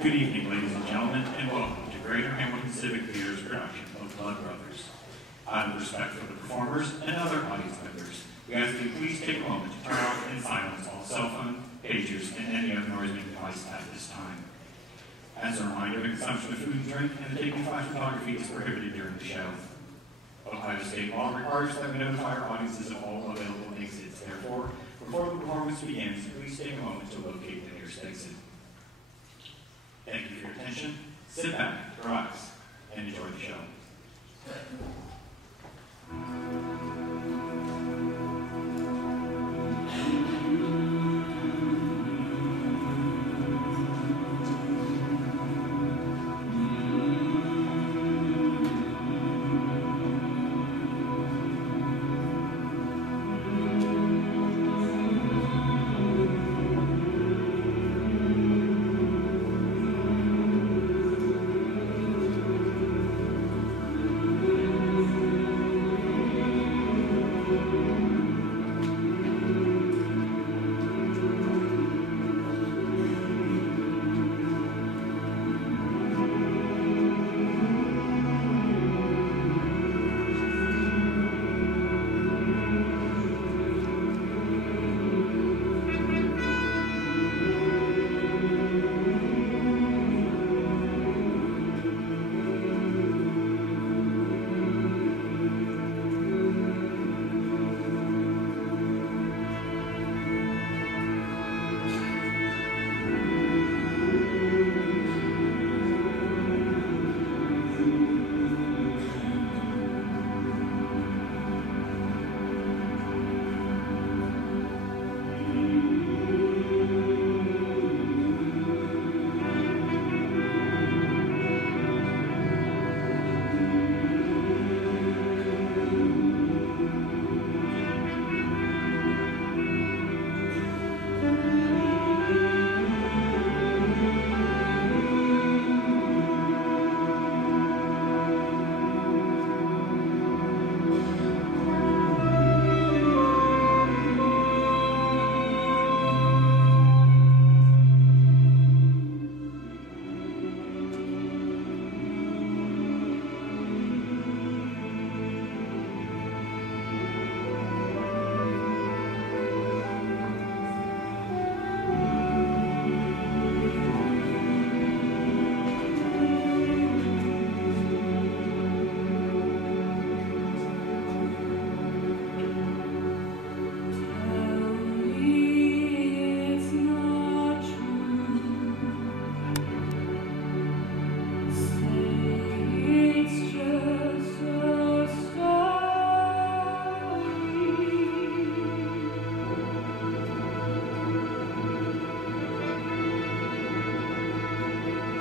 Good evening, ladies and gentlemen, and welcome to Greater Hamilton Civic Theater's production of Blood Brothers. Out of respect for the performers and other audience members, we ask that you please take a moment to turn off and silence all cell phone, pagers, and any other noise-making device at this time. As a reminder, the consumption of food and drink and the taking of flash photography is prohibited during the show. Ohio State law requires that we notify our audiences of all available exits. Therefore, before the performance begins, please take a moment to locate the nearest exit. Thank you for your attention. Sit back, relax, and enjoy the show.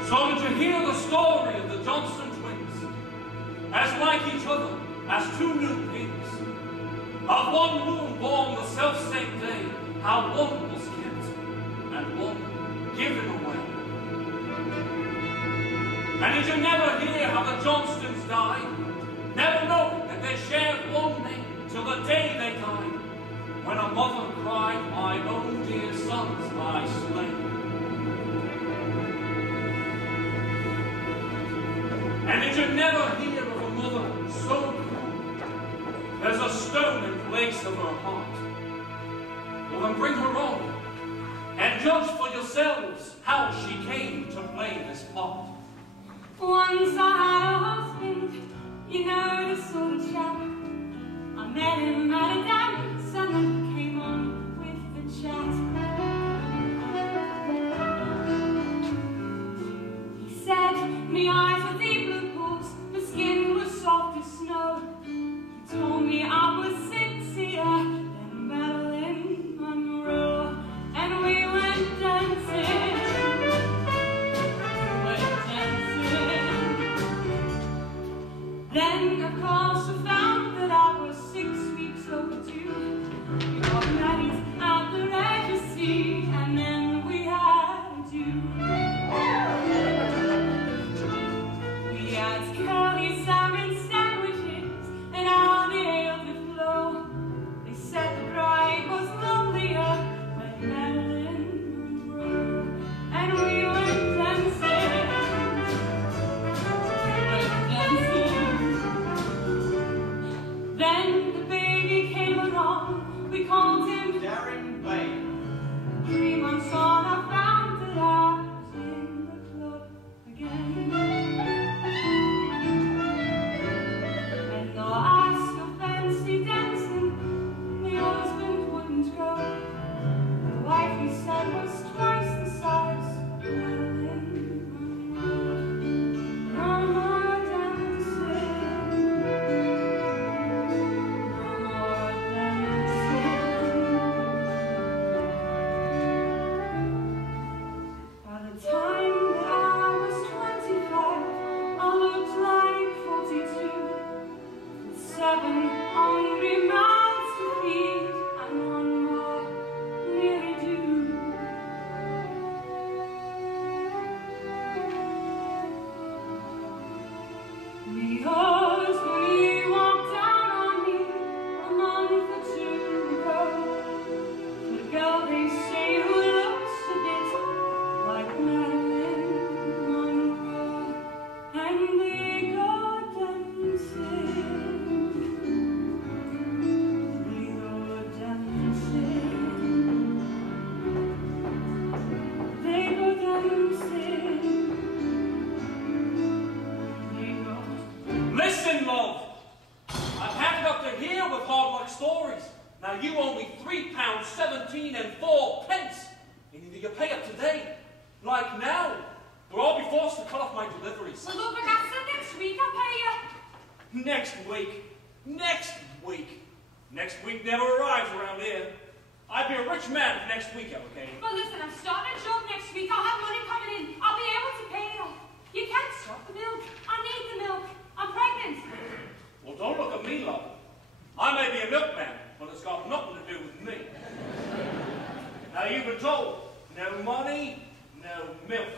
So did you hear the story of the Johnson twins? As like each other as two new pigs, of one womb born the self-same day, how one was kept and one given away. And did you never hear how the Johnstons died, never knowing that they shared one name till the day they died, when a mother cried, "My own dear sons lie slain." And did you never hear of a mother so cruel? There's a stone in place of her heart. Well, then bring her on, and judge for yourselves how she came to play this part. Once I had a husband, you know the sort of chap. I met him at a dance, and then came on with the chat. He said, "Me eyes were deep blue pools, my skin was soft as snow." He told me I was sexier than Marilyn Monroe, and we went dancing. Then, of course, I found that I was 6 weeks overdue. We got married at the register. you pay up today, like now, or I'll be forced to cut off my deliveries. Well, look, I said next week I'll pay you. Next week. Next week. Next week never arrives around here. I'd be a rich man if next week ever came. But listen, I'm starting a job next week. I'll have money coming in. I'll be able to pay you. You can't stop the milk. I need the milk. I'm pregnant. Well, don't look at me, love. I may be a milkman, but it's got nothing to do with me. Now, you've been told, no money, no milk.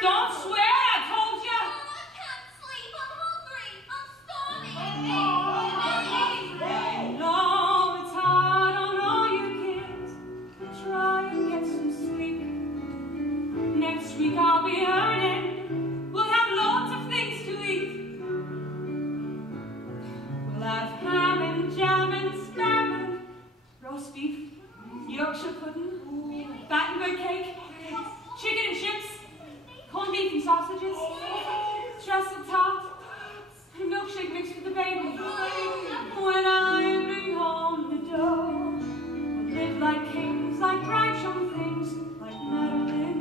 Don't swear, I told you. Oh, I can't sleep. I'm hungry. I'm starving. No, it's hard on all you kids. But try and get some sleep. Next week I'll be earning. We'll have lots of things to eat. We'll have ham and jam and spam and roast beef, Yorkshire pudding, Battenberg cake, chicken and chips, corned beef and sausages, trestle tart, and a milkshake mixed with the baby. When I bring home the dough, we'll live like kings, like bright young things, like Marilyn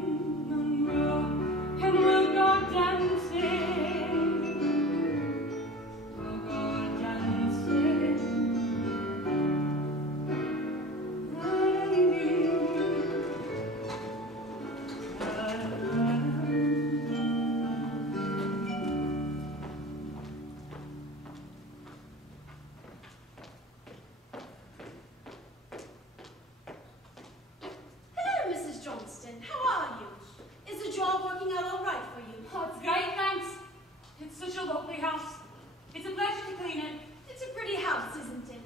Monroe, and we'll go dancing. We'll go dancing. Hello, Mrs. Johnston. How are you? Is the job working out all right for you? Oh, it's great, thanks. It's such a lovely house. It's a pleasure to clean it. It's a pretty house, isn't it?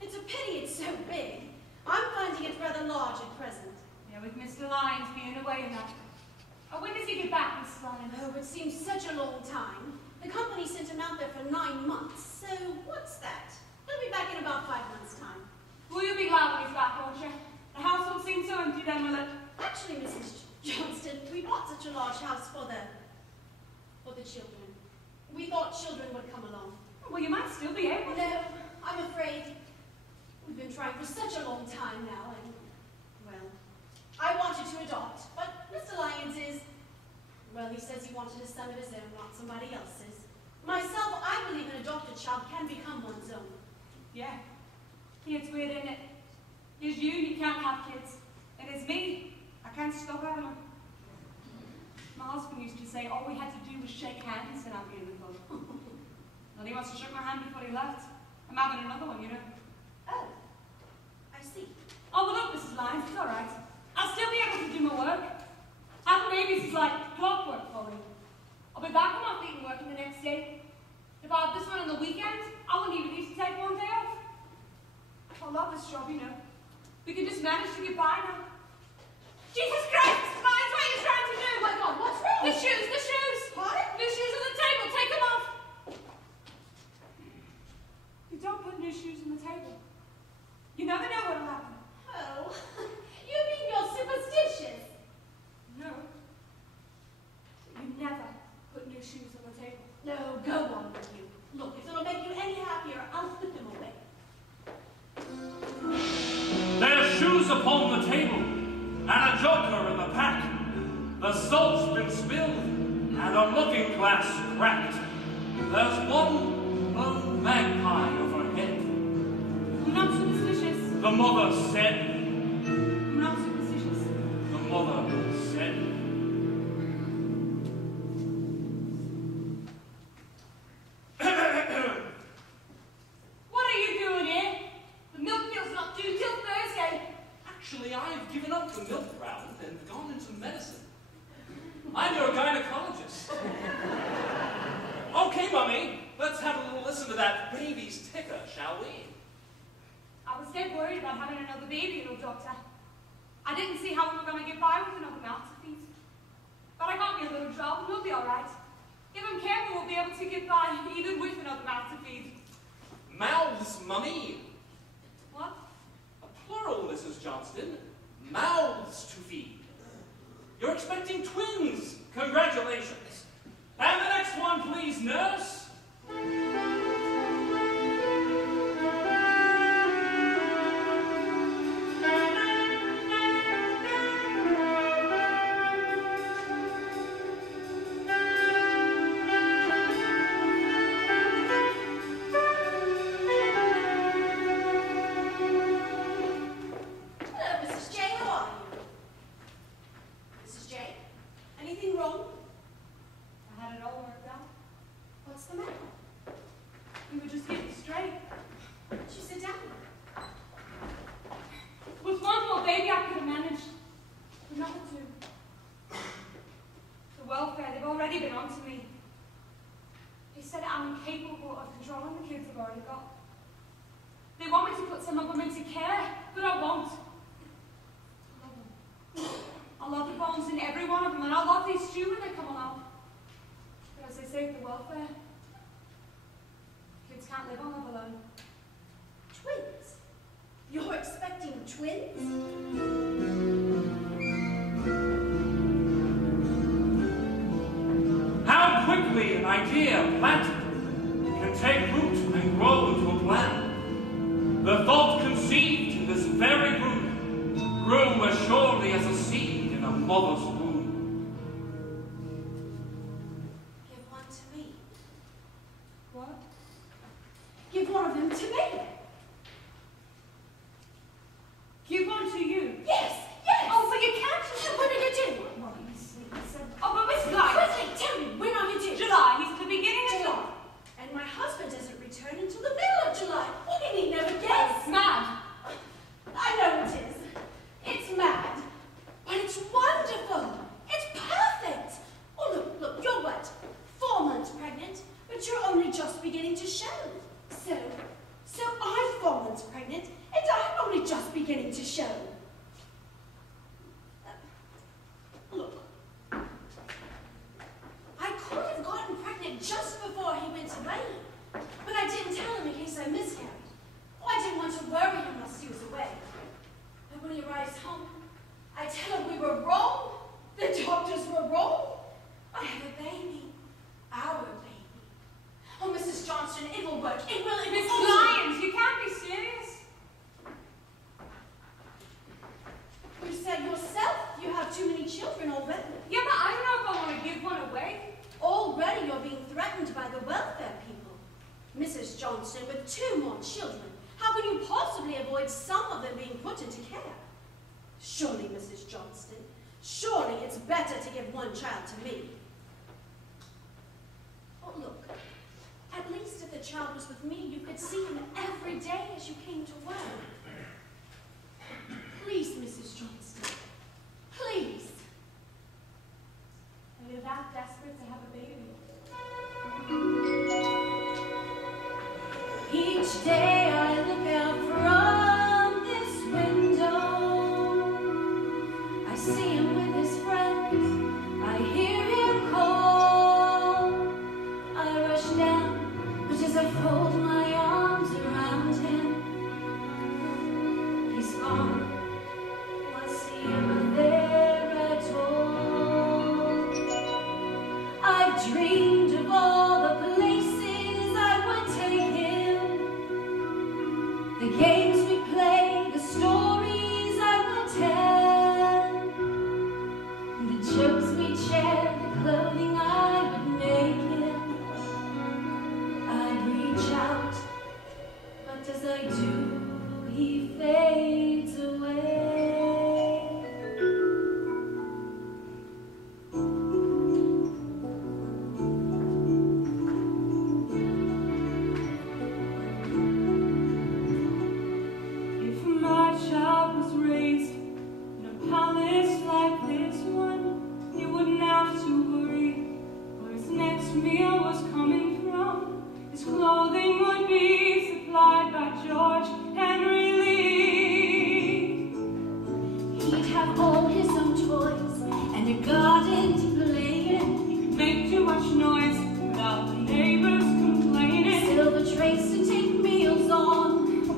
It's a pity it's so big. I'm finding it rather large at present. Yeah, with Mr. Lyons being away and that. Oh, when does he get back, Mrs. Lyons? Oh, it seems such a long time. The company sent him out there for 9 months, so what's that? He'll be back in about 5 months' time. Well, you'll be glad when he's back, won't you? The house won't seem so empty then, will it? Actually, Mrs. Johnston, we bought such a large house for the children. We thought children would come along. Well, you might still be able to. No, I'm afraid. We've been trying for such a long time now, and, well, I wanted to adopt, but Mr. Lyons is, well, he says he wanted a son of his own, not somebody else's. Myself, I believe an adopted child can become one's own. Yeah. Yeah, it's weird, isn't it? It's you can't have kids. And it's me. I can't stop having them. My husband used to say all we had to do was shake hands and I'd be in the club. Well, he wants to shake my hand before he left. I'm having another one, you know. Oh, I see. Oh, well, look, Mrs. Lyons, it's all right. I'll still be able to do my work. Having babies is like clockwork for me. I'll be back on my feet and working the next day. If I had this one on the weekend, I wouldn't even need to take one day off. I love this job, you know. We can just manage to get by now. Jesus Christ, Mrs. Lyons, what are you trying to do? Oh my God, what's wrong? The shoes, the shoes! What? The shoes on the table, take them off! You don't put new shoes on the table. You never know what'll happen. Oh, you mean you're superstitious? No. You never put new shoes on the table. No, go on with you. Look, if it'll make you any happier, I'll put them away. There's shoes upon the table, and a joker in the pack. The salt's been spilled, and a looking glass cracked. There's one lone magpie overhead. I'm not superstitious. The mother said, I'm not superstitious. the mother said. What are you doing here? The milk deal's not due till Thursday. Actually, I've given up the milk round and gone into medicine. I'm your gynecologist. Okay, Mummy, let's have a little listen to that baby's ticker, shall we? I was dead worried about having another baby, little doctor. I didn't see how we were going to get by with another mouth to feed. But I got me a little job, and we'll be all right. If I'm careful, we'll be able to get by even with another mouth to feed. Mouths, Mummy. What? plural, Mrs. Johnston. Mouths to feed. You're expecting twins. Congratulations. And the next one, please, nurse.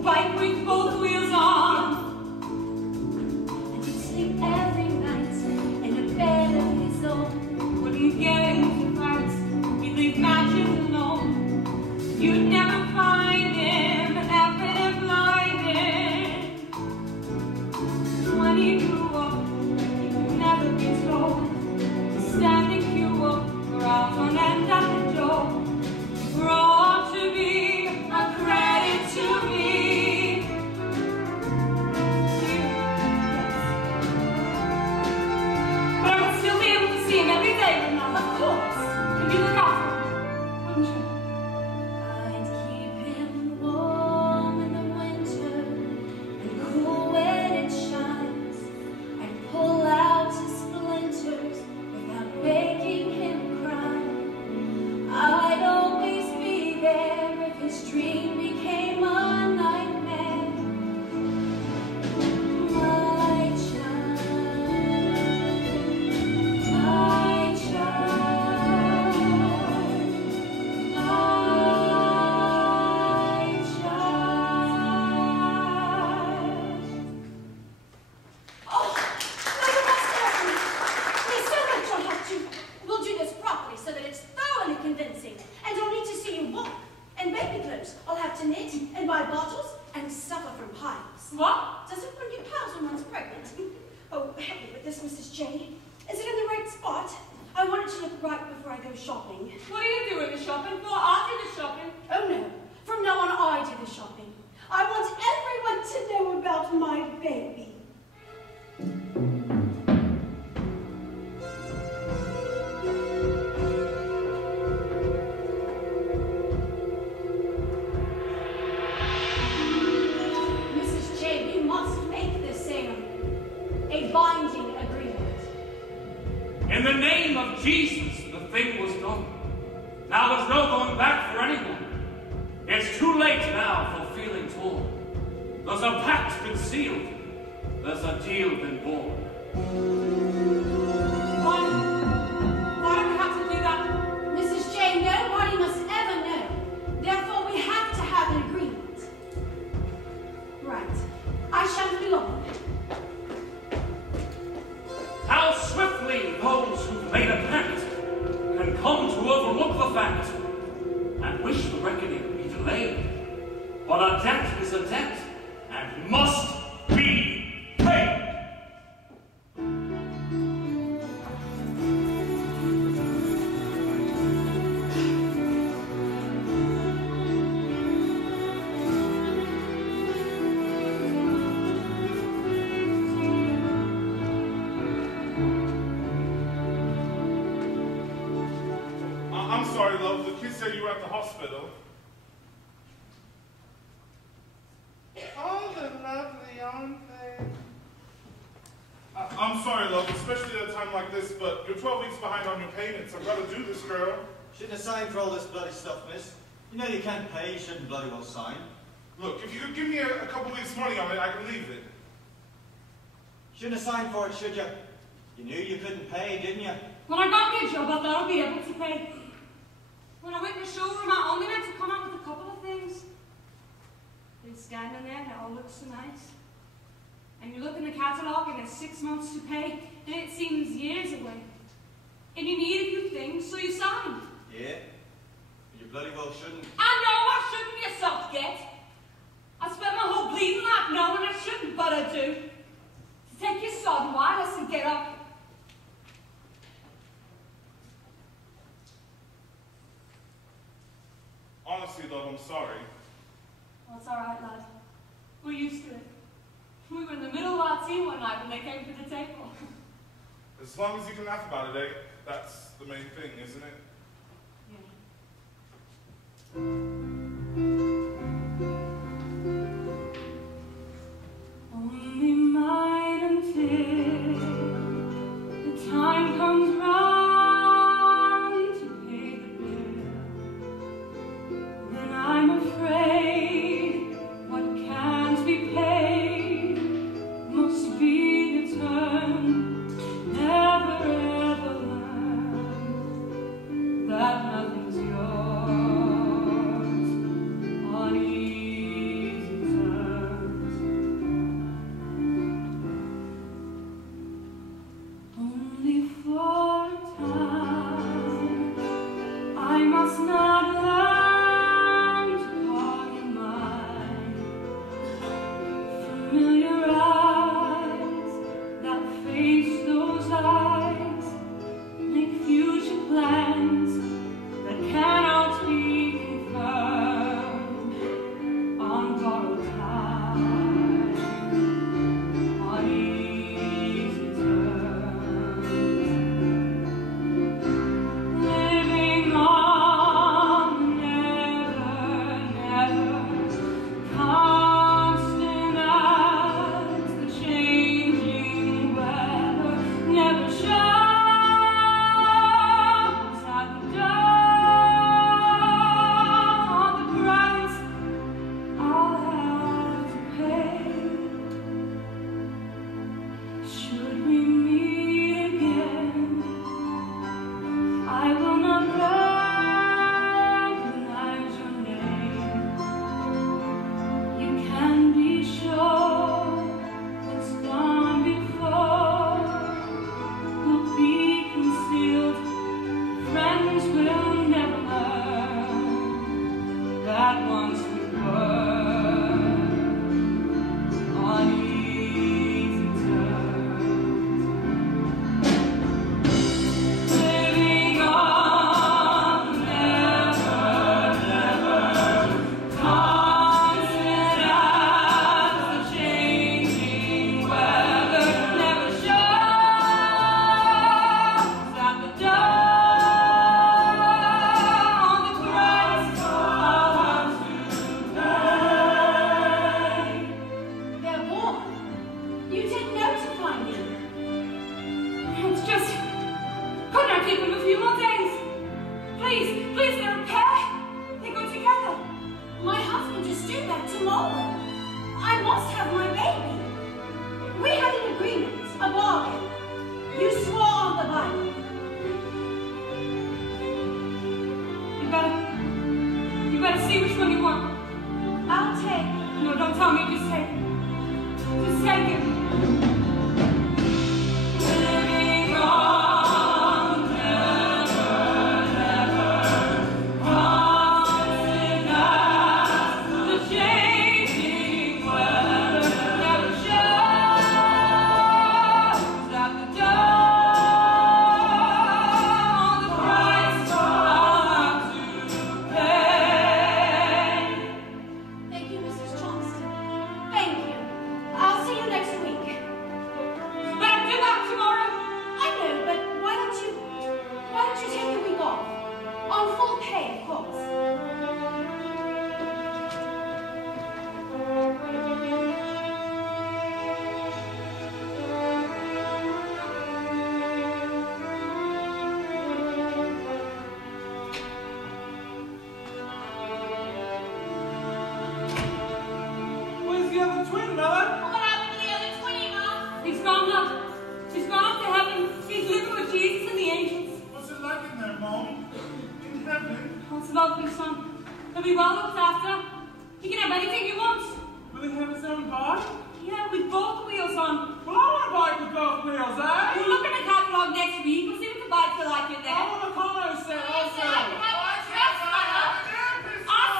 Bike with both wheels on. been told to stand in queue up for hours on end at the door. You grow up to be a credit to me. But I would still be able to see him every day from now, of course. Can you look after him, wouldn't you? I'd keep him warm in the winter and cool when it shines. I'd pull out his splinters without making him cry. I'd always be there if his dream became a nightmare. My child, my child, my child. Oh, no, you must help me. There's so much I'll have to. We'll do this properly so that it's thoroughly convincing. And I'll need to see you walk. And baby clothes. I'll have to knit and buy bottles and suffer from hives. What? Doesn't one get piles when one's pregnant? Oh, help me with this, Mrs. J. Is it in the right spot? I want it to look right before I go shopping. What are you doing the shopping for? I'll do the shopping. Oh no, from now on I do the shopping. I want everyone to know about my baby. Mrs. J, we must make this a binding agreement. In the name of Jesus, the thing was done. Now there's no going back for anyone. It's too late now for feeling torn. There's a pact been sealed. There's a deal been born. Why do we have to do that? Mrs. J, nobody must ever know. Therefore, we have to have an agreement. Right. I shan't be long. How swiftly those who've made a pact can come to overlook the fact and wish the reckoning be delayed. But a debt is a debt and must be paid. I'm sorry, love. The kids said you were at the hospital. Oh, they're lovely, aren't they? I'm sorry, love, especially at a time like this, but you're 12 weeks behind on your payments. I've got to do this, girl. Shouldn't have signed for all this bloody stuff, miss. You know you can't pay, you shouldn't bloody well sign. Look, if you could give me a couple weeks' money on it, I can leave it. Shouldn't have signed for it, should you? You knew you couldn't pay, didn't you? When I got me a job, I thought I'd be able to pay. When I went to the showroom, I only meant to come out with a couple of things. They standing there, and it all looks so nice. And you look in the catalogue, and it's 6 months to pay, and it seems years away. And you need a few things, so you sign. Yeah. You bloody well shouldn't. I know I shouldn't, you soft get. I spent my whole bleeding life knowing I shouldn't, but I do. So take your sodden wireless and get up. Honestly, love, I'm sorry. Well, it's all right, lad. We're used to it. We were in the middle of our tea one night when they came to the table. As long as you can laugh about it, eh? That's the main thing, isn't it? Only mine until the time comes round to pay the bill. Then I'm afraid what can't be paid must be returned. Never ever learn that nothing's yours Should we meet again, I will not recognize your name. You can be sure what's gone before will be concealed. Friends will never learn that once we were on easy terms. Living on, never, never, constant as the changing weather, never shows that the dawn on the Christ of today. They're born. You didn't notify me. It's just, couldn't I keep them a few more days? Please, please, they're a pair. They go together. My husband is due back tomorrow. I must have my baby. We had an agreement, a bargain. You swore on the Bible. You better see which one you want. I'll take. No, don't tell me, just take him. Living on, never, never, constant as the changing weather, never shows that the dawn on the Christ of today. Thank you, Mrs. Johnston. Thank you. I'll see you next week. But I'm due back tomorrow. I know, but why don't you take the week off? On full pay, of course. Where's the other twin, Mother? What happened to the other 20, Mom? He's gone up. He's gone up to heaven. He's living with Jesus and the angels. What's it like in there, Mom? In heaven? Oh, it's lovely, son. He'll be well looked after. He can have anything he wants. Will he have his own bike? Yeah, with both wheels on. Well, I want a bike with both wheels, eh? We'll look at the catalogue next week. We'll see what the bikes are like in I there. want a Conno set also. I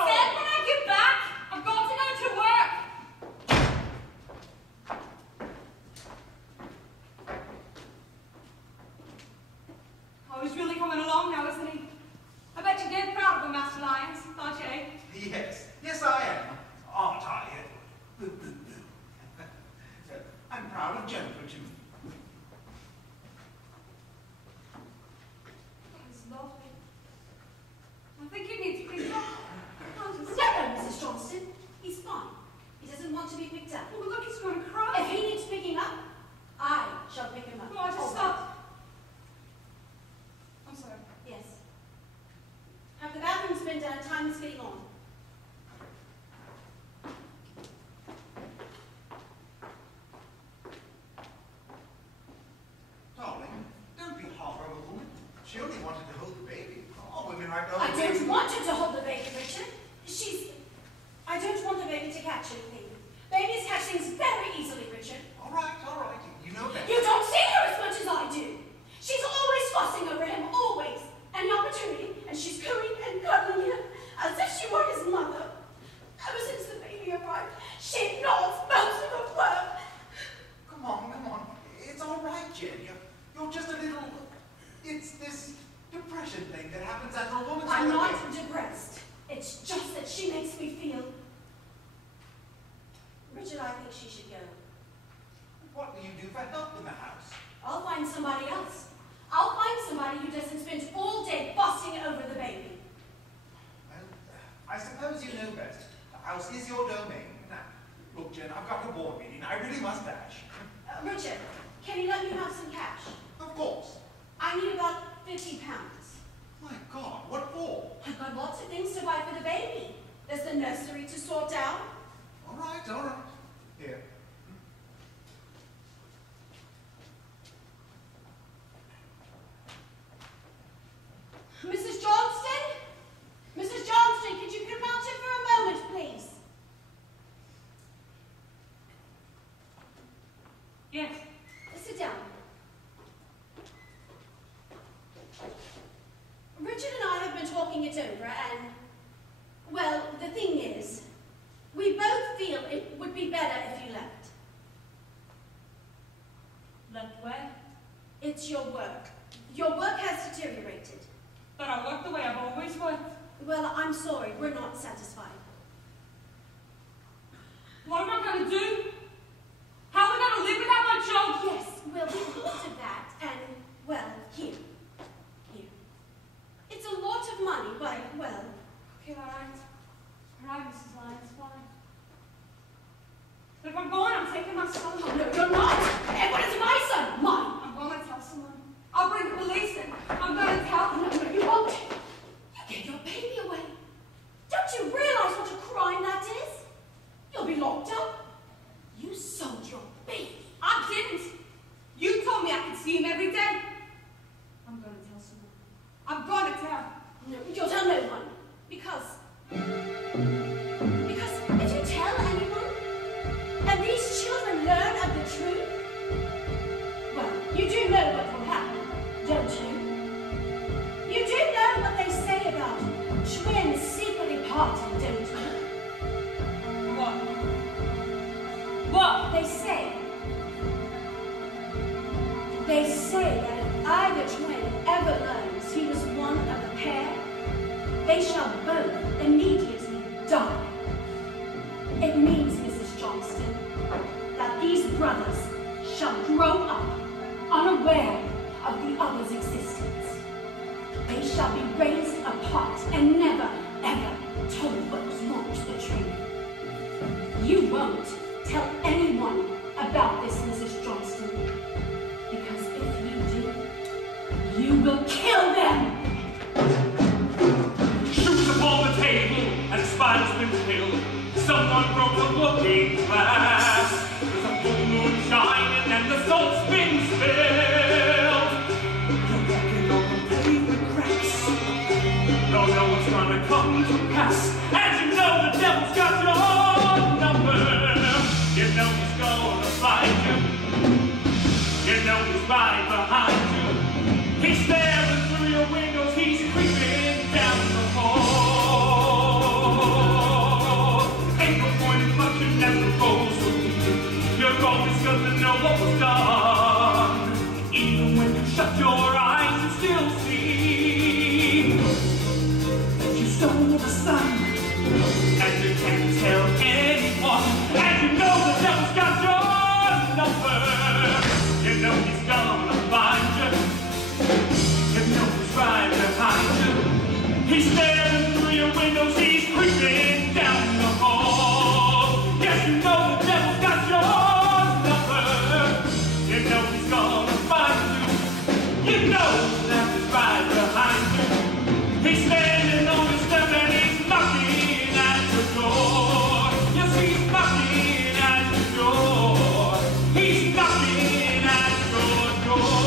said when I get back, I've got to go to work. Oh, he's really coming along now, isn't he? I bet you're dead proud of him, Master Lyons, aren't you? Yes, yes I am. Aren't I? I'm proud of Jennifer too. It's lovely. I think he needs picked up. No, Mrs. Johnston. He's fine. He doesn't want to be picked up. Oh, look, he's going to cry. If he needs picking up, I shall pick him up. No, I just All right. stopped. I'm sorry. Yes. Have the bathrooms been done? Time is getting on. Darling, don't be hard on a woman. She only wanted to hold the baby. All women right now. I don't want her to hold the baby, Richard. I don't want the baby to catch anything. Babies catch things very easily, Richard. All right, all right. You know that. You don't see her as much as I do. She's always fussing over him, always. Any opportunity, and she's cooing and cuddling him as if she were his mother. Ever since the baby arrived, she ignores most of her work. Come on, come on. It's all right, Jen. You're just a little... It's this depression thing that happens after a woman's... I'm not depressed. It's just that she makes me feel... Richard, I think she should go. What do you do for help in the house? I'll find somebody else. I'll find somebody who doesn't spend all day fussing over the baby. Well, I suppose you know best. The house is your domain. Now, look, Jen, I've got a board meeting. I really must dash. Richard, can you let me have some cash? Of course. I need about £50. My God, what for? I've got lots of things to buy for the baby. There's the nursery to sort out. All right, all right. Here. down. Richard and I have been talking it over, and, well, the thing is, we both feel it would be better if you left. Left where? It's your work. Your work has deteriorated. But I work the way I've always worked. Well, I'm sorry, we're not satisfied. What am I going to do? How am I going to live without my job? Yes, well, we thought of that, and, well, here. It's a lot of money, but, well... Okay, all right. All right, Mrs. Lyons, fine. But if I'm going, I'm taking my son. Oh, no, you're not! And what is my son? Mine! I'm going to tell someone. I'll bring the police in. I'm going to tell them. No, you won't. You gave your baby away. Don't you realize what a crime that is? You'll be locked up. You sold your baby. I didn't. You told me I could see him every day. I'm going to tell someone. I'm going to tell. No, you'll tell no one. Because if you tell anyone, and these children learn of the truth, well, you do know what will happen, don't you? You do know what they say about twins secretly parted, don't you? What? What? They say that if either twin ever learns he was one of the pair, they shall both immediately die. It means, Mrs. Johnston, that these brothers shall grow up unaware of the other's existence. They shall be raised apart and never, ever told what was not the truth. You won't tell anyone about this, Mrs. Johnston, because if you do, you will kill them! Shoes upon the table and spiders been killed. Someone broke the looking glass. There's a full moon shining and the salt's been spilled. You're walking on the pavement cracks. Don't know what's gonna come to pass. And you know the devil's got your number. You know he's gonna find you. You know he's right behind you. He's staring through your windows. He's creeping down the hall. Ain't no point in clutching at the rose. You're always gonna know what was done. Even when you shut your eyes, you still see that you stole the sun. And you can't tell anyone. And you know the devil's got your number. You know he's gonna find you. You know he's right behind you. He's staring through your windows. He's creeping down the hall. Yes, you know the devil's got your number. You know he's gonna find you. You know that he's right behind you. He's standing on the step and he's knocking at your door. Yes, he's knocking at your door. He's knocking at your door.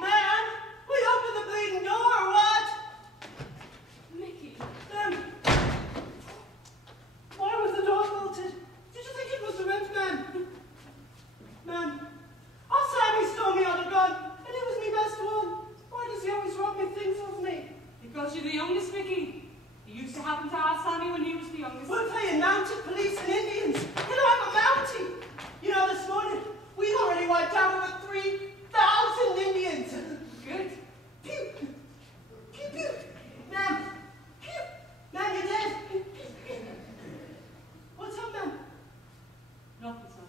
Man, we opened the bleeding door, or what? Mickey. Why was the door bolted? Did you think it was the rent man? Man, our Sammy stole me out a gun, and it was me best one. Why does he always rob me things off me? Because you're the youngest, Mickey. It used to happen to our Sammy when he was the youngest. We're playing mounted police and Indians. You know, I'm a mountie. You know, this morning, we've already wiped out over 3,000 Indians. Good. Pew! Pew, pew! Ma'am! Pew! Ma'am, you're dead! What's up, ma'am? Nothing, son.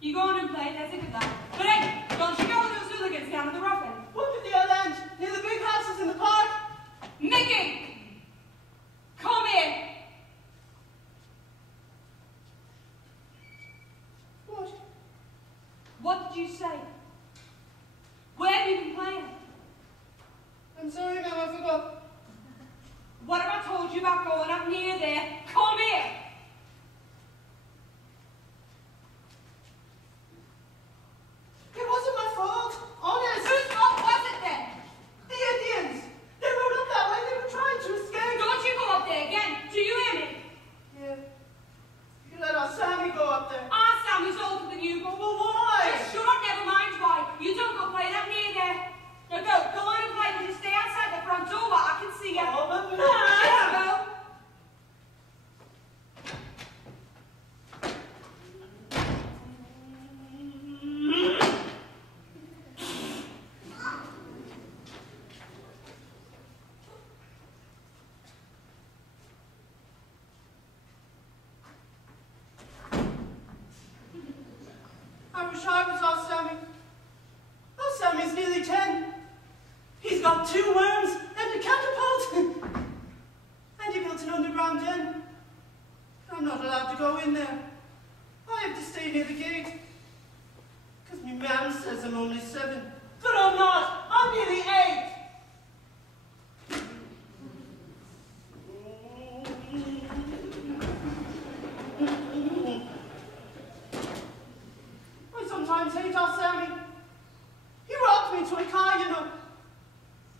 You go on and play, there's a good lad. But hey, don't you go with those hooligans down at the rough end. Up at the other end, near the big houses in the park. Mickey! Come here! What? What did you say? Where have you been playing? I'm sorry, ma'am, I forgot. What have I told you about going up near there? Come here! It wasn't my fault. Honest. Whose fault was it then? The Indians. They rode up that way. They were trying to escape. Don't you go up there wish I was our Sammy. Our Sammy's nearly 10. He's got 2 worms and a catapult. And he built an underground den. I'm not allowed to go in there. I have to stay near the gate. Because my man says I'm only 7. But I'm not. I'm nearly 8. I sometimes hate our Sammy. He robbed me to a car, you know.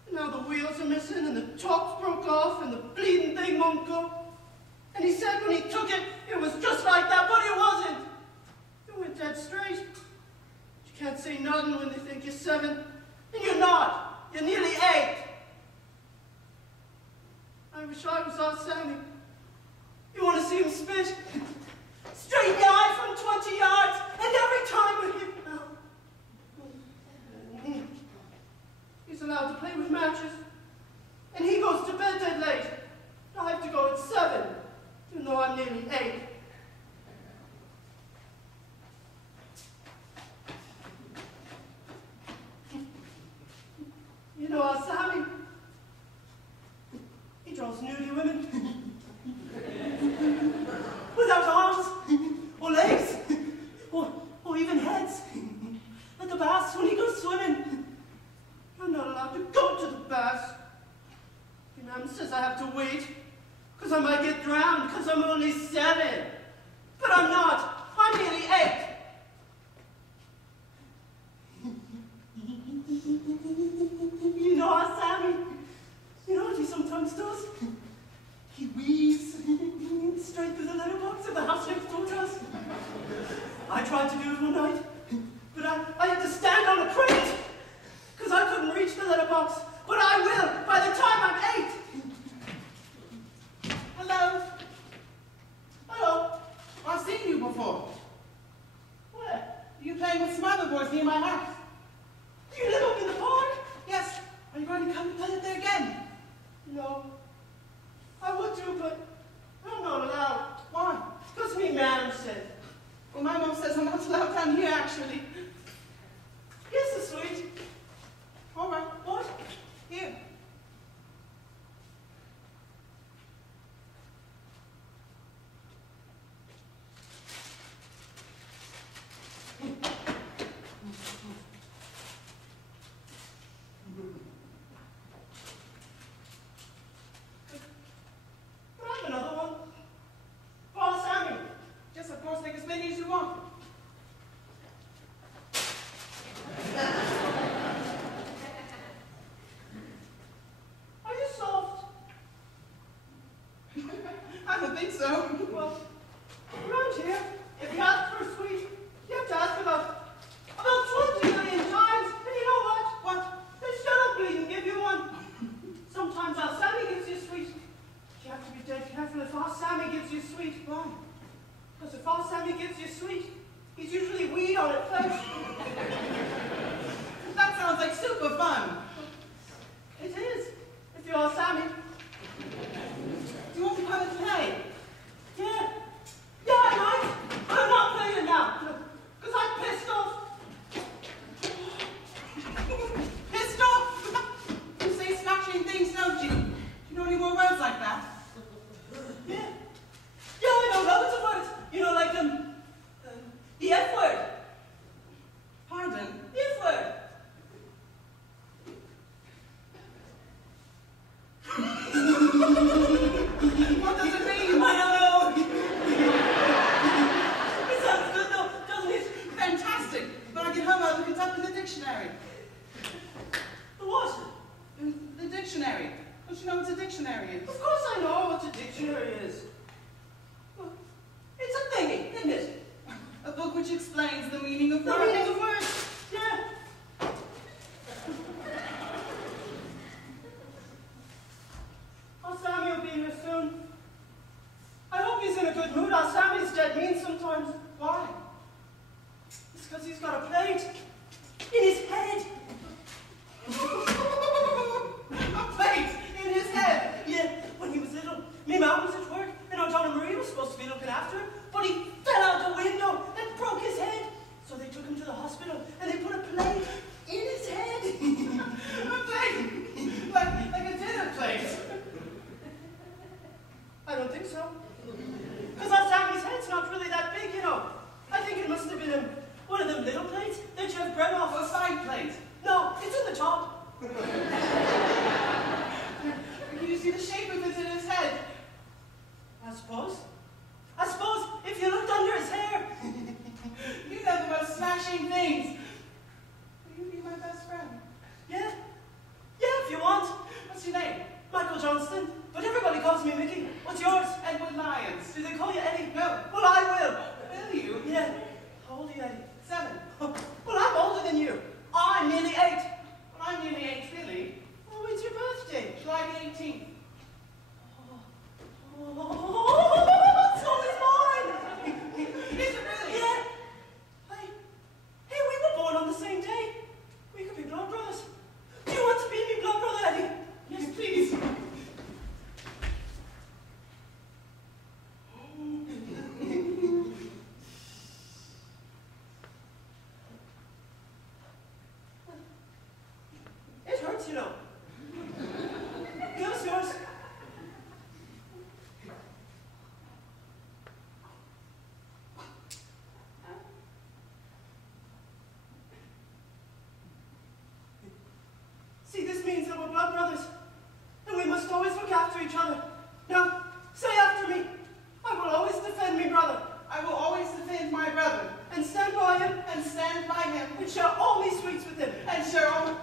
And now the wheels are missing and the tops broke off and the bleeding thing won't go. And he said when he took it, it was just like that, but it wasn't. It went dead straight. You can't say nothing when they think you're 7. And you're not. You're nearly 8. I wish I was our Sammy. You want to see him spit? Straight eye from 20 yards, and every time we hit now. He's allowed to play with matches. And he goes to bed dead late. I have to go at 7, even though I'm nearly 8. You know our Sammy. He draws nudie women. Without arms, or legs, or even heads. At the baths when he goes swimming. I'm not allowed to go to the baths. The man says I have to wait, because I might get drowned, because I'm only 7. But I'm not. I'm nearly 8. You know our Sammy. You know what he sometimes does? He weaves straight through the letterbox of the house next door to us. I tried to do it one night, but I had to stand on a crate, because I couldn't reach the letterbox. But I will by the time I'm 8. Hello. Hello. I've seen you before. Where? You playing with some other boys near my house? Do you live up in the park? Yes. Are you going to come and play it there again? No. I would do, but I'm not allowed. Why? Because me man said. Well, my mom says I'm not allowed down here, actually. Yes, the sweet. All right. What? Here. Another one. Oh, Sammy. Yes, of course, take as many as you want. Are you soft? I don't think so. Well, around here, if you ask for a sweet, you have to ask about 20 million times. And you know what? What? They still don't bleed and give you one. Sometimes our Sammy gives you a sweet. You have to be dead careful if our Sammy gives you sweet. Why? Because if our Sammy gives you sweet, he's usually weed on it first. That sounds like super fun. It is, if you're our Sammy. Do you want to come and play? Yeah. Yeah, I might. But I'm not playing now. Because I'm pissed off. Pissed off? You say snatching things, don't you? Do you know any more words like that? Yeah. Yeah, I know loads of words. You know, like, the F word. Pardon? The F word. What does it mean? I don't know. It sounds good though, doesn't it? Fantastic. When I get home, I'll look it up in the dictionary. The what? In the dictionary. Don't you know what a dictionary is? Of course I know what a dictionary is. Well, it's a thingy, isn't it? A book which explains the meaning of The words. meaning of words. Yeah. Our Sammy will be here soon. I hope he's in a good mood. Our Sammy's dead mean sometimes. Why? It's because he's got a plate in his head. A plate in his head. Yeah, when he was little, me mom was at work, and Aunt Donna Marie was supposed to be looking after him, but he fell out the window and broke his head. So they took him to the so. Because our Sammy's head's not really that big, you know. I think it must have been one of them little plates that you have bread off. A side plate. No, it's in the top. Can you see the shape of it in his head? I suppose if you looked under his hair. You know the most smashing things. Will you be my best friend? Yeah, if you want. What's your name? Michael Johnston, but everybody calls me Mickey. What's yours? Edward Lyons. Do they call you Eddie? No. Well, I will. Will you? Yeah. How old are you, Eddie? 7. Well, I'm older than you. I'm nearly 8. Well, I'm nearly 8, Billy. Oh, it's your birthday. July the 18th. Oh, it's always mine. Is it really? Yeah. Hey, we were born on the same day. We could be blood brothers. Do you want to be my blood brother, Eddie? Yes, please. It hurts, you know. Give us yours. See, this means that we're blood brothers, and we must always look after each other. Now, say after me, I will always defend me brother, I will always defend my brother and stand by him, and stand by him and share all me sweets with him. and share all.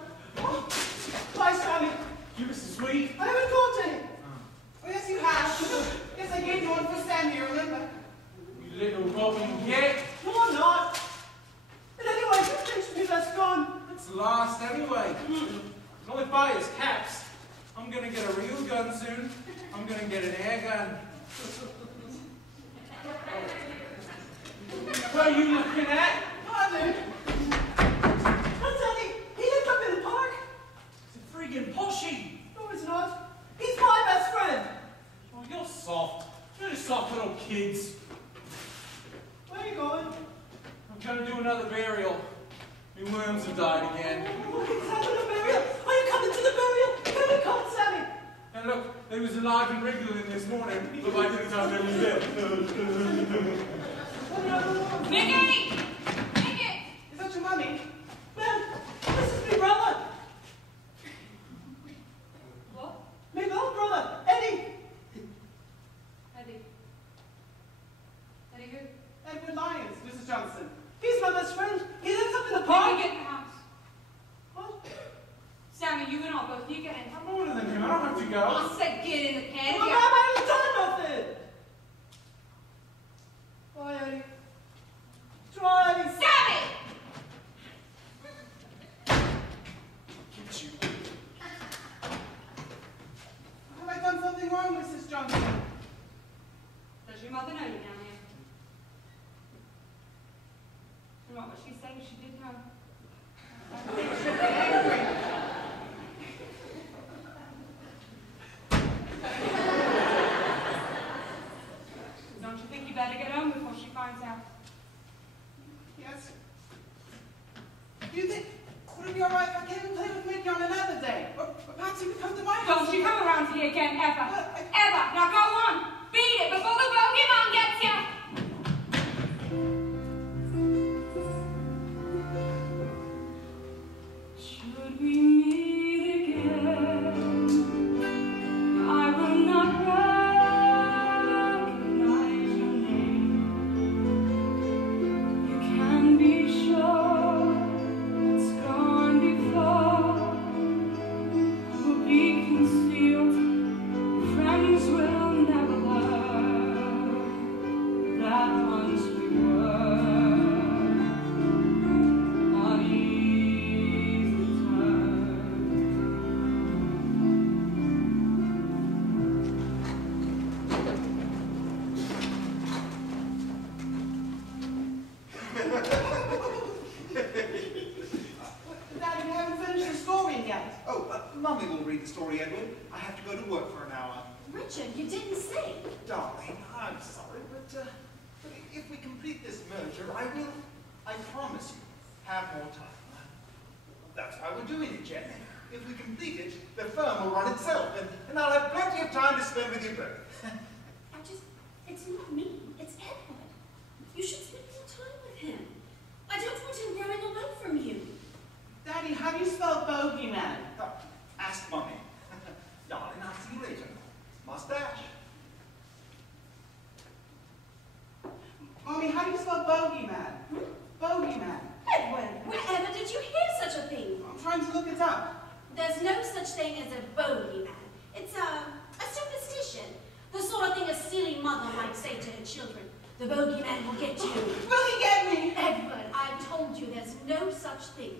Bye, Sammy. You, Mr. Sweet. I haven't called any. Oh, yes, you have. Yes, I gave you one for Sammy, remember? You little robbing git. No, I'm not. And anyway, you finished me that's gone. It's last anyway. Can only buy his caps. I'm gonna get a real gun soon. I'm gonna get an air gun. What are you looking at? Pardon? That's Eddie. He lived up in the park. It's a friggin' poshy. No, it's not. He's my best friend. Oh, you're soft. You're just soft little kids. Where are you going? I'm gonna do another burial. My worms have died again. Oh, he's having a burial. Are you coming to the burial? Here we come, Sammy. And look, they was alive and wriggling this morning, but by the time they was dead. Mickey! Mickey! Is that your mummy? Man, this is my brother. What? My little brother, Eddie. Eddie. Eddie who? Edward Lyons, Mrs. Johnson. He's my best friend. He lives up in the Mickey, park. get in the house. What? Sammy, you and I both, you get in. I'm older than him, I don't have to go. I said get in the pen. Well, Mom, I haven't done nothing. Bye, Eddie. Try, Eddie. Sammy! Get you. Have I done something wrong, Mrs. Johnson? Does your mother know you down here? And what was she saying? She did know. Don't you think you better get home before she finds out? Yes. Do you think, would it be alright if I came and played with Mickey on another day? Or perhaps you could come to my house? Don't you come around here again, ever. Ever. Now go on. Beat it before the bogeyman gets you. Should we meet again, I will not recognize your name. You can be sure it's gone before. Will be concealed. Friends will never learn that once we were on easy terms. Daddy, you haven't finished the story yet. Oh, Mummy will read the story, Edward. I have to go to work for an hour. Richard, you didn't say. Darling, I'm sorry, but if we complete this merger, I promise you, have more time. That's why we're doing it, Jen. If we complete it, the firm will run itself, and I'll have plenty of time to spend with you both. I just thing as a bogeyman. It's a superstition. The sort of thing a silly mother might say to her children. The bogeyman will get you. Will he get me? Edward, I've told you there's no such thing.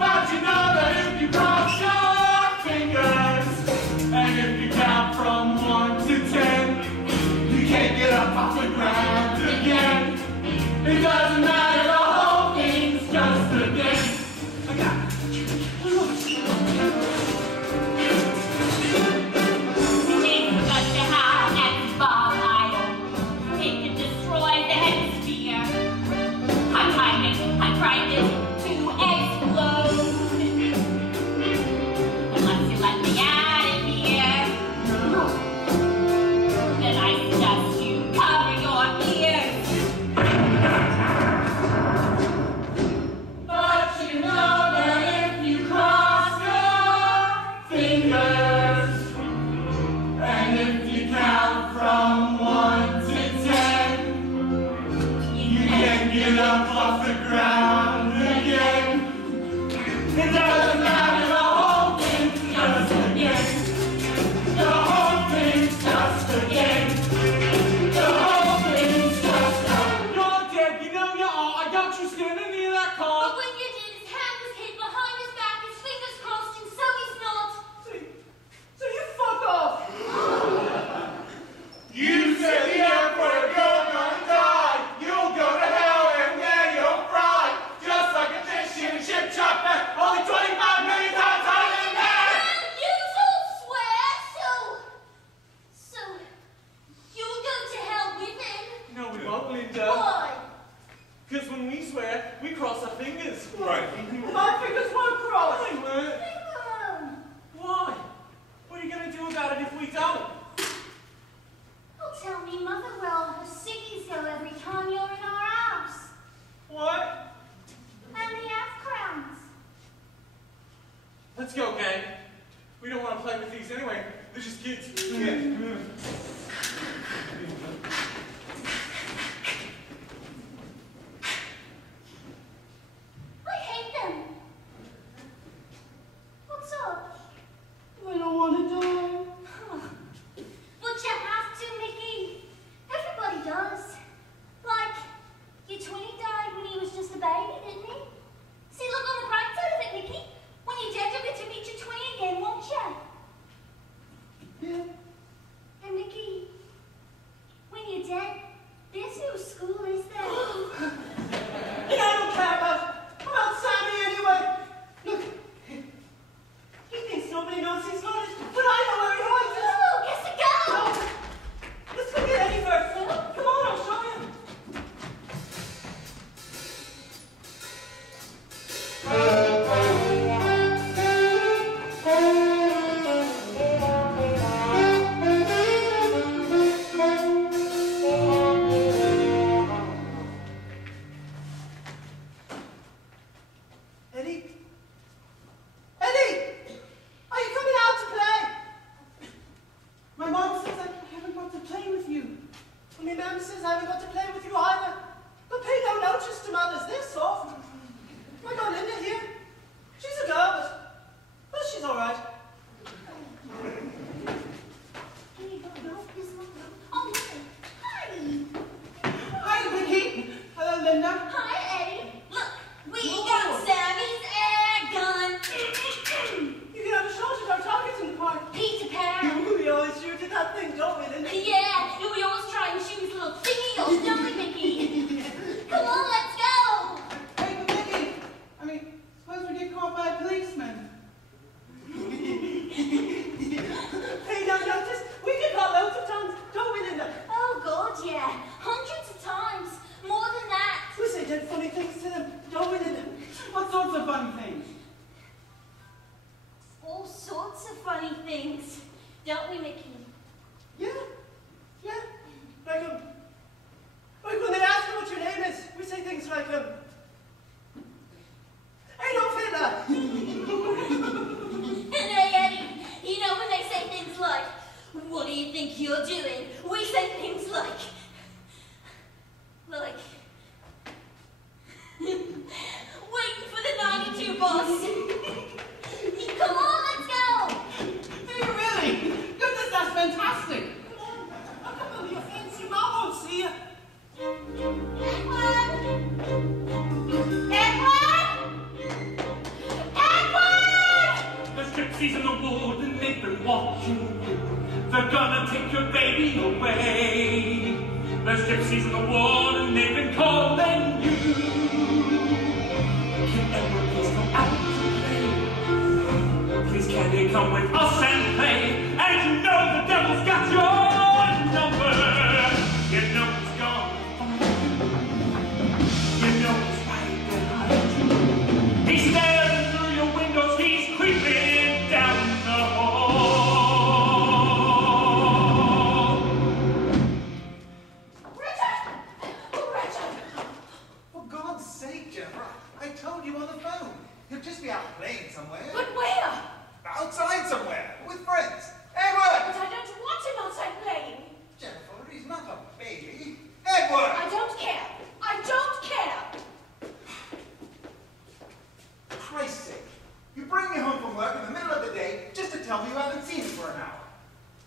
But kids anyway. They're just kids. Yeah. I hate them. What's up? I don't want to die. But you have to, Mickey. Everybody does. Like, your twinny died when he was just a baby, didn't he? See, look on the bright side of it, Mickey. When you're dead, you'll get to meet your twinny again, won't you? Yeah. And Mickey, when you're dead, there's no school, is there? I don't care about Sammy anyway. Look, he thinks nobody knows he's lost, but I know where he hides it. Oh, guess it go! No. Let's go get Eddie first. Come on, I'll show you. Eddie? Eddie! Are you coming out to play? My mom says I haven't got to play with you. Well, my mum says I haven't got to play with you either. But pay no notice to mothers this soft. My got Linda here. She's a girl, but she's all right. Here you go, no, this one, no. Oh, listen. Hi. Hi, Vicky. Hello, Linda. Hi, Eddie. Look, we got Sammy's air gun. You can have a shot at our targets in the park. Peter Pan. We always shoot at that thing, don't we, Linda? Yeah, and we always try and shoot his little thingy-os, don't we, Mickey? Come on, let's go. Hey, but Vicky, I mean, suppose we get caught by a policeman. Pay no notice. We get caught loads of times, don't we, Linda? Oh, God, yeah. Hundreds of times. More than that. We say dead funny things to them, don't we, Linda? What sorts of fun things? All sorts of funny things. Don't we, Mickey? Yeah. Like when they ask you what your name is, we say things like, hey, no fiddler. And hey, Eddie, you know when they say things like, what do you think you're doing? We say things like, waiting for the 92 bus. Come on, let's go. Do you really? Goodness, that's fantastic. Come on, I'll come over your fence, your mom won't see you. Edward! Edward! There's gypsies in the wood and they've been watching you. They're gonna take your baby away. There's gypsies in the wood and they've been calling you. Can Edward please come out to play? Please can you come with us and play? And you know the devil's got your number. You know he's gone from you. You know he's right behind you. He's staring through your windows, he's creeping down the hall. Richard! Oh, Richard! For God's sake, Jennifer, I told you on the phone. He'll just be out playing somewhere. But where? Outside somewhere, with friends. But Edward! I don't want him outside playing. Jennifer, he's not a baby. Edward! I don't care. I don't care. For Christ's sake, you bring me home from work in the middle of the day just to tell me you haven't seen him for an hour.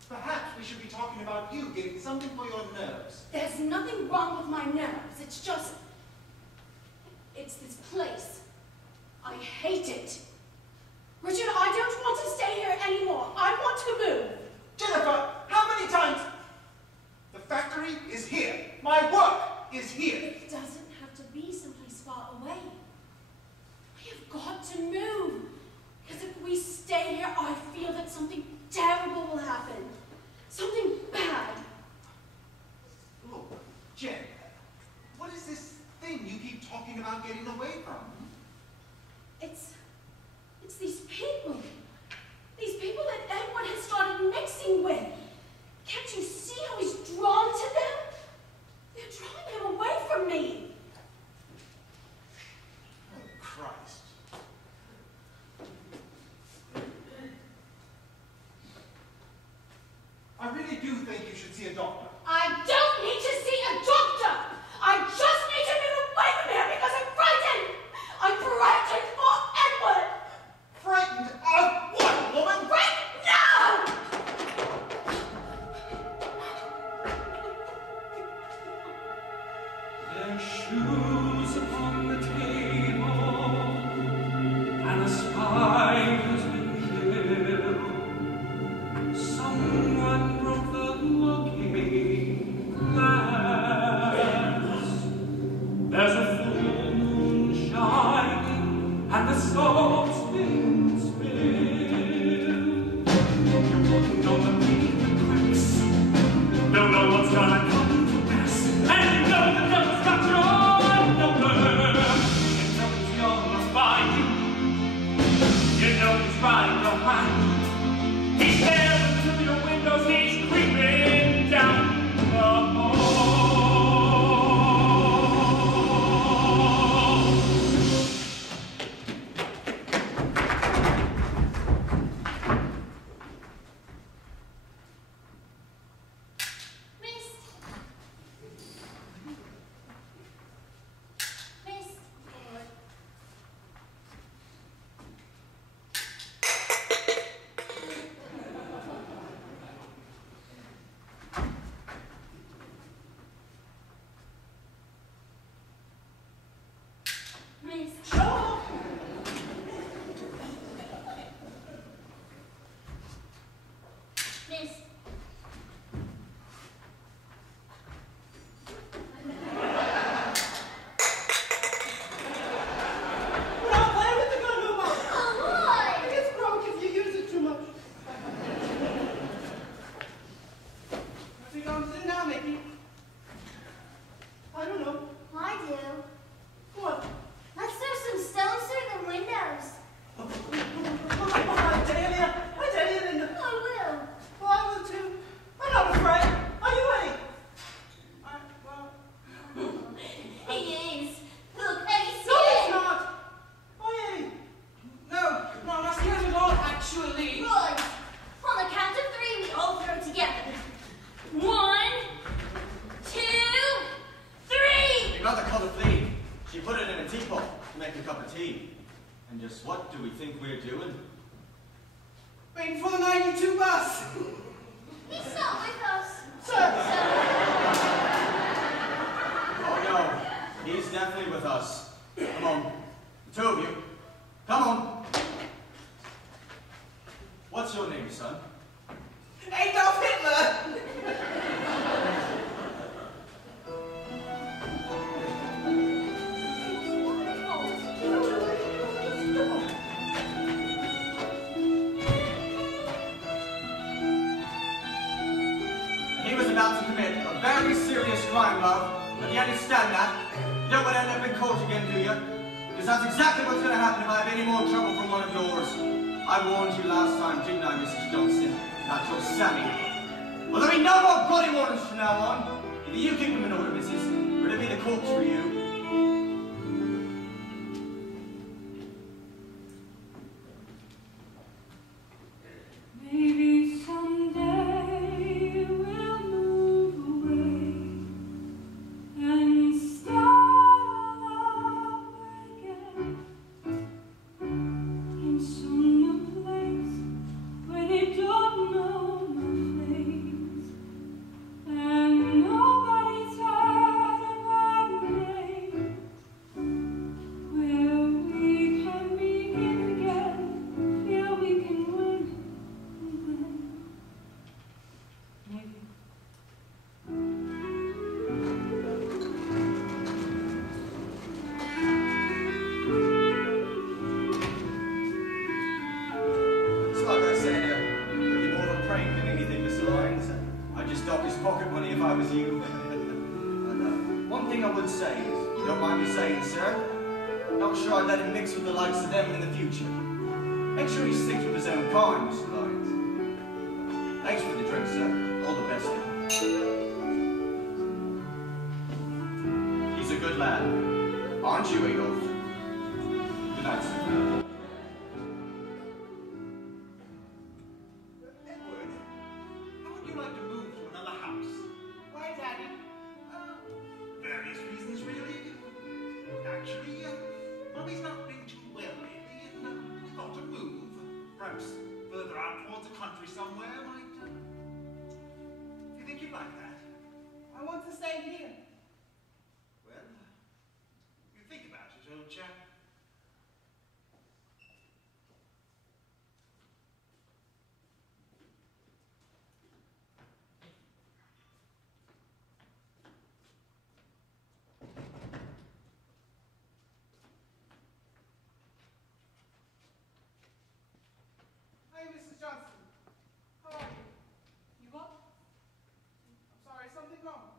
Perhaps we should be talking about you getting something for your nerves. There's nothing wrong with my nerves. It's just... it's this place. I hate it. Richard, I don't want to stay here anymore. I want to move. Jennifer, how many times? The factory is here. My work is here. It doesn't have to be someplace far away. I have got to move. Because if we stay here, I feel that something terrible will happen. Something bad. Look, Jen, what is this thing you keep talking about getting away from? It's these people. These people that Edward has started mixing with. Can't you see how he's drawn to them? They're drawing him away from me. Oh, Christ. you think you should see a doctor? I don't need to see a doctor. I just need to move away from here because I'm frightened. I'm frightened for Edward. Frightened of what, woman? Right now! Their shoes upon the table, and a spider's been killed. Someone broke the looking glass. There's a full moon shining, and the salt's been spilled. You're walking on the pavement cracks. Don't know what's gonna come to pass, and you know the devil's got your number. You know he's gonna find you. You know he's right behind you. He's staring through your windows. He's creeping down the hall. Mist. Mist. Mist. Mist. We're not playing with the gun no more. Oh, boy! It gets broke if you use it too much. What's he going to do now, Mickey? I don't know. I do. What? Let's throw some stones through the windows. I dare you. I dare you, Linda. I will. Well, I will too. I'm not afraid. Are you ready? Well, He is. Look, Eddie's no, it's scared. not. Oh, Eddie. No, I'm not scared at all, actually. Right. On the count of 3, we all throw together. 1, 2, 3. Another cup of tea. She put it in a teapot to make a cup of tea. And just what do we think we're doing? Waiting for the 92 bus. He's not with us. Sir. Oh no, he's definitely with us. Come on, the two of you. Come on. What's your name, son? Adolf Hitler. He was about to commit a very serious crime, love. But you understand that? You don't want to end up in court again, do you? Because that's exactly what's going to happen if I have any more trouble from one of yours. I warned you last time, didn't I, Mrs. Johnson? That's your Sammy. Well, there'll be no more bloody warnings from now on. Either you keep them in order, Mrs., or it'll be the courts for you. Maybe someday we'll move away and start all over again in some new place where they don't know my face and nobody's heard of my name, where we can begin again, feel we can win. Maybe. It's like I said, really more of a prank than anything, Mr. Lyons. I'd just dock his pocket money if I was you. And, one thing I would say is, you don't mind me saying, sir, not sure I'd let him mix with the likes of them in the future. Make sure he sticks with his own kind, Mr. Lyons. Thanks for the drink, sir. All the best. He's a good lad. Aren't you, Adolf? Good night, sir. Edward, how would you like to move to like that? I want to stay here. Well, you think about it, old chap. Hey, Mrs. Johnson. How are you? You what? I'm sorry, something wrong?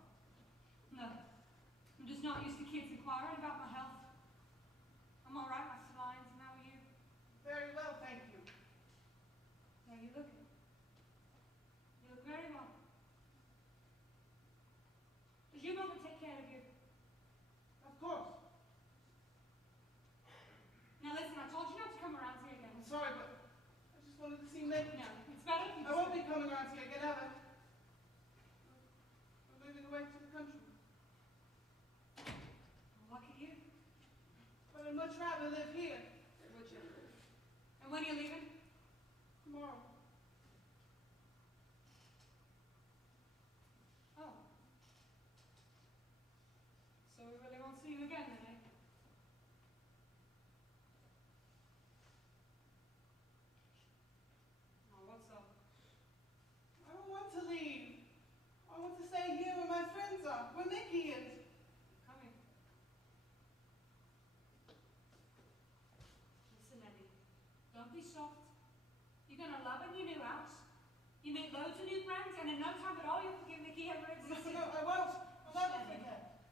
No. I'm just not used to kids inquiring about my health. I'm all right, Mr. Lyons, and how are you? Very well, thank you. Yeah, you look it. You look very well. Does your mother take care of you? Of course. Now listen, I told you not to come around here again. I'm sorry, but I just wanted to see Meg. No, it's better if you I won't be coming around here again, ever. I'm moving away to the country. Well, lucky you. But I'd much rather live here. Would you? And when are you leaving? Tomorrow. Oh. So we really won't see you again then, eh? Oh, what's up? I don't want to leave. I want to stay here where my friends are, where Mickey is. Come here. Listen, Eddie. Don't be soft. You're going to love it in your new house. You make loads of new friends, and in no time at all you'll forgive Mickey ever existed. No, I won't. I'll never forget.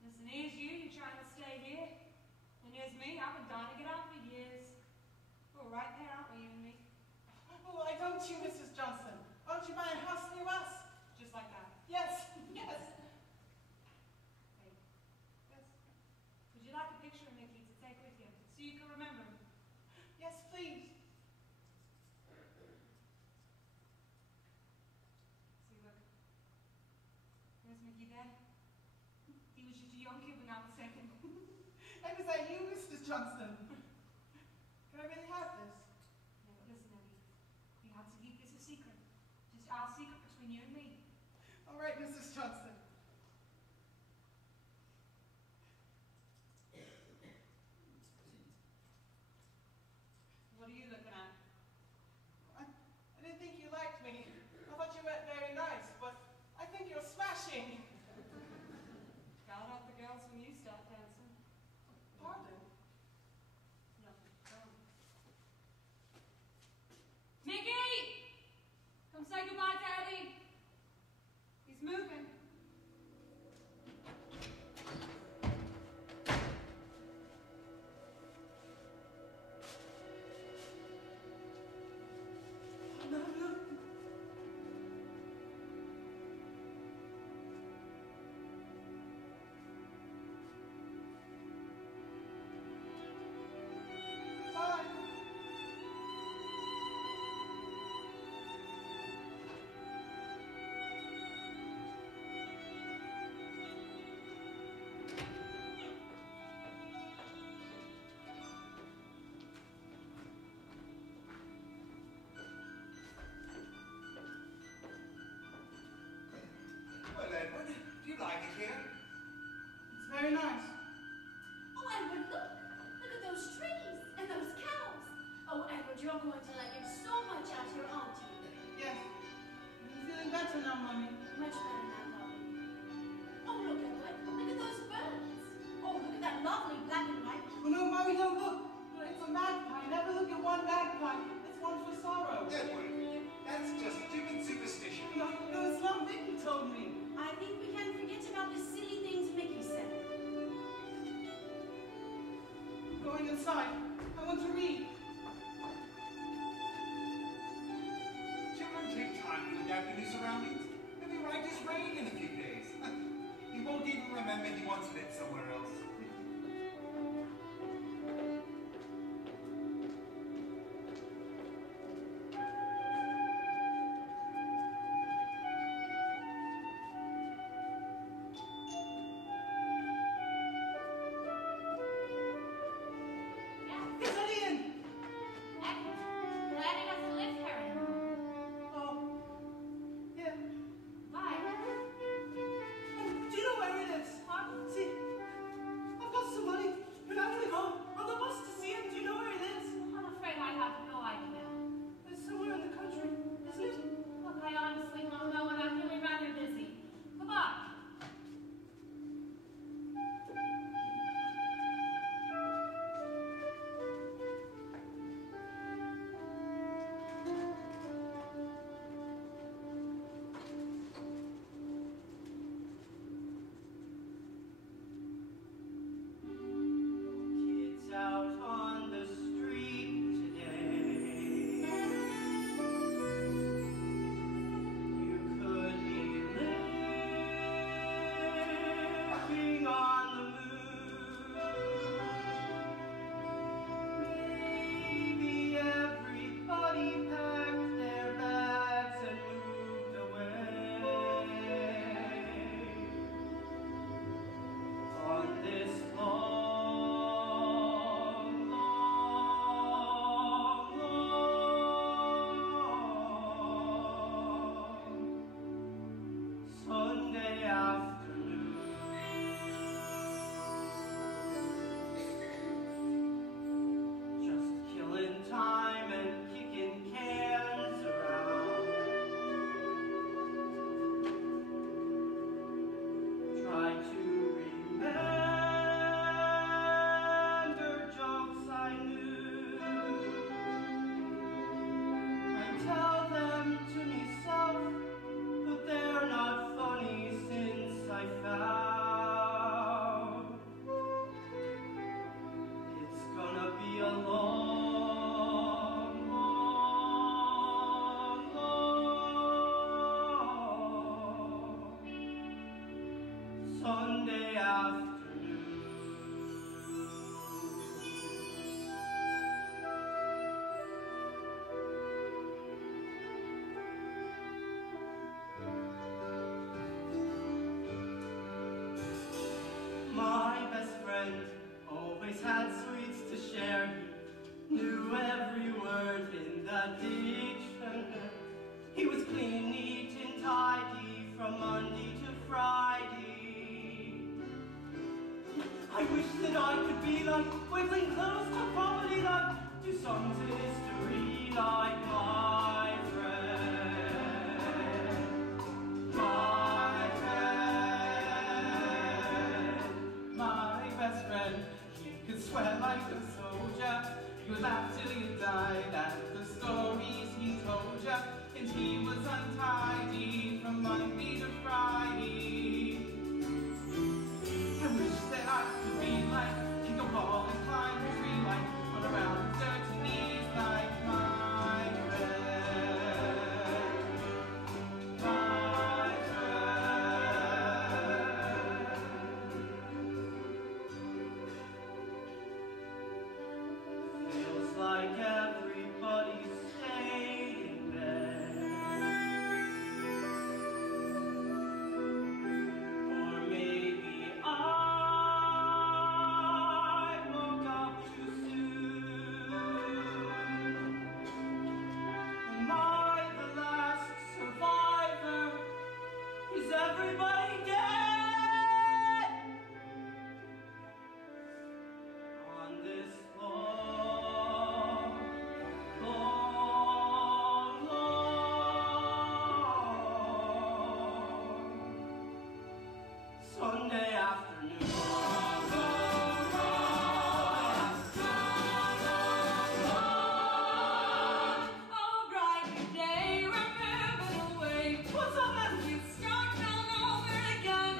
Listen, here's you trying to stay here. And here's me, I've been dying to get out for years. We're right there, aren't we, you and me? Oh, why don't you, Mrs. Johnson? Why don't you buy a house near us? Just like that. Yes, yes. Hey. Yes. Would you like a picture of Mickey to take with you, so you can remember him? Yes, please. See, look. There's Mickey there. He was just a young kid, but now the second. And is that you, Mrs. Johnson? Can I really have this? No, but listen, Eddie. We have to keep this a secret. Just our secret between you and me. All right, Mrs. Johnson. What are you looking at? I didn't think you liked me. I thought you were very nice, but I think you're smashing. Got out the girls when you start dancing. Pardon? No, don't. Mickey! Come say goodbye to Eddie. He's moving. No, no. Bye. Well, Edward, do you like it here? It's very nice. Oh, Edward, look! Look at those trees and those cows. Oh, Edward, you're going to like it so much out here, aren't you? Yes. I'm feeling better now, Mommy. Much better now, darling. Oh, look, Edward. Look at those birds. Oh, look at that lovely black and white. Oh, no, Mommy, don't look. No, it's a magpie. Never look at one magpie. It's one for sorrow. Edward, that's just stupid superstition. No, no, it's not. Mickey told me. I think we can forget about the silly things Mickey said. I'm going inside. I want to read. Children take time to adapt to new surroundings. He'll be right as rain in a few days. He won't even remember he once lived somewhere else. Yeah. It's Ian! Edward, Gladys doesn't live here anymore. Oh. Yeah. Bye. Sunday afternoon. My best friend always had sweets to share. He knew every word in the dictionary. He was clean, neat, and tidy from Monday to Friday. I wish that I could be like wiggling close to property, like do songs in history, like my friend, my friend, my best friend. He could swear like a soldier. He would laugh till he died at the stories he told ya. And he was untidy from Monday to Friday. I wish that I could be like, kick a ball and climb a tree like, run around with dirty knees like my friend, my friend. Feels like everybody stayed in bed. Or maybe I woke up too soon. Am I the last survivor? Is everybody dead? On this long, long, long Sunday afternoon. Oh, bright new day, we're moving away. What's up, man? We start all over again.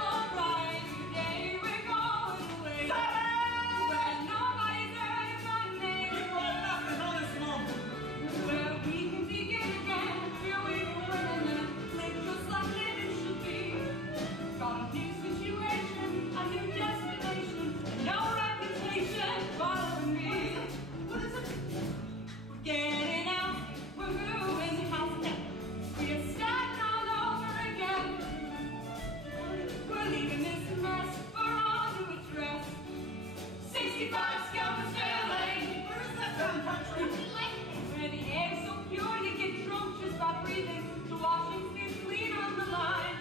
Oh, bright new day, we're going away. Where nobody's heard my name. Where we can begin again. Here we go and live just like living should be. Got a new situation, a new destination, no reputation following me. What is it? We're getting out, we're moving house now. We're starting all over again. We're leaving this mess for all to address. 65 Skelter Lane. Where is that damn country? Where the air's so pure you get drunk just by breathing. The washing stays clean on the line.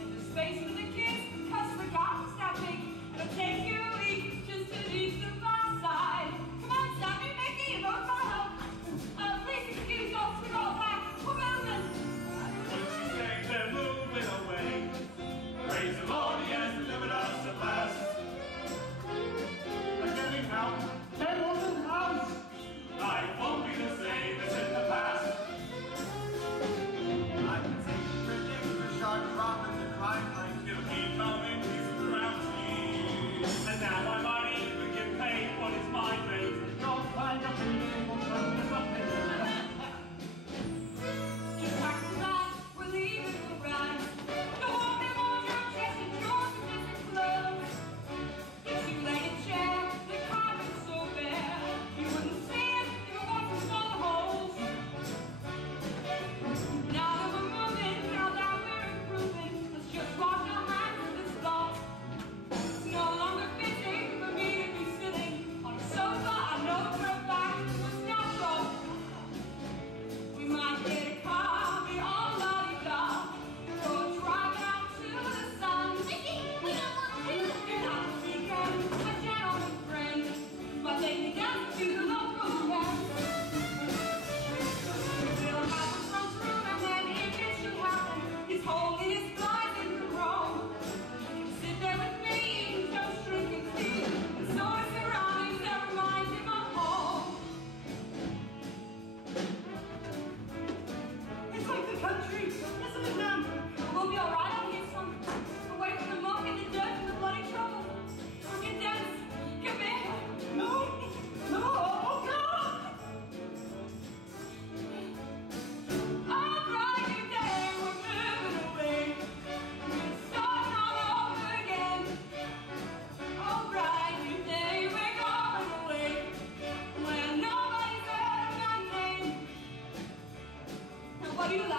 In the space for the kids, cause the garden's that big. It'll take you a week just to reach the far side. Come on, stop me, Mickey, you both follow. Please excuse us, we're all back. We're moving. They're moving away. Praise the Lord, He has delivered us at last. We're getting out. Hamilton House. Life won't be the same as in the past. I can see the predict the sharp dropping the crime like It'll keep coming, pieces around me. And now I might even get paid what is my rate. Don't find a feeling will come to something. Just pack the bags, we're leaving the ride. No one wants your chest and yours are different clothes. The two-legged chair, the carpet's so bare. You wouldn't see it if it wasn't for the holes. Now that we're moving, now that we're improving, let's just wash our hands of this thought. It's no longer fitting for me to be sitting on a sofa. I know for a fact it was natural. We might get a car, be all la-di-da. Go driving out to the sun. Mickey, we don't want to. And on the weekend, a gentleman friend might take me down to the local bank. We'll have a front room, and then if it should happen, His Holiness flies into Rome. Sit there with me, eating toast, drinking tea, and so is surroundings that remind him of home. It's like the country, isn't it, ma'am? We'll be all right out here, son. Away from the muck and the dirt and the bloody trouble. Look at Dennis. Come here. No, no, oh God! All bright new day, we're moving away. We're starting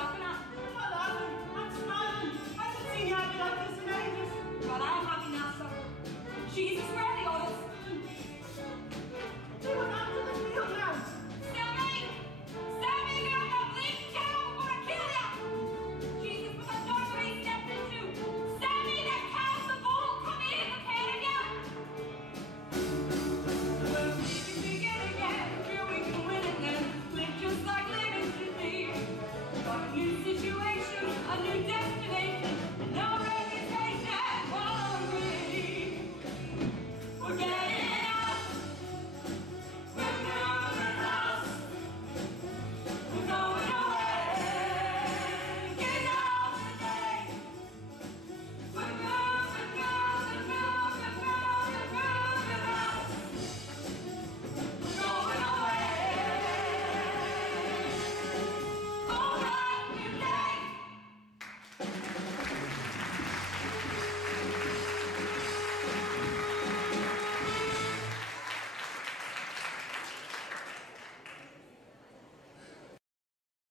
laughing at? I'm not laughing. I'm smiling. I haven't seen you happy like this in ages. Well, I'm happy now, sir. Jesus Christ.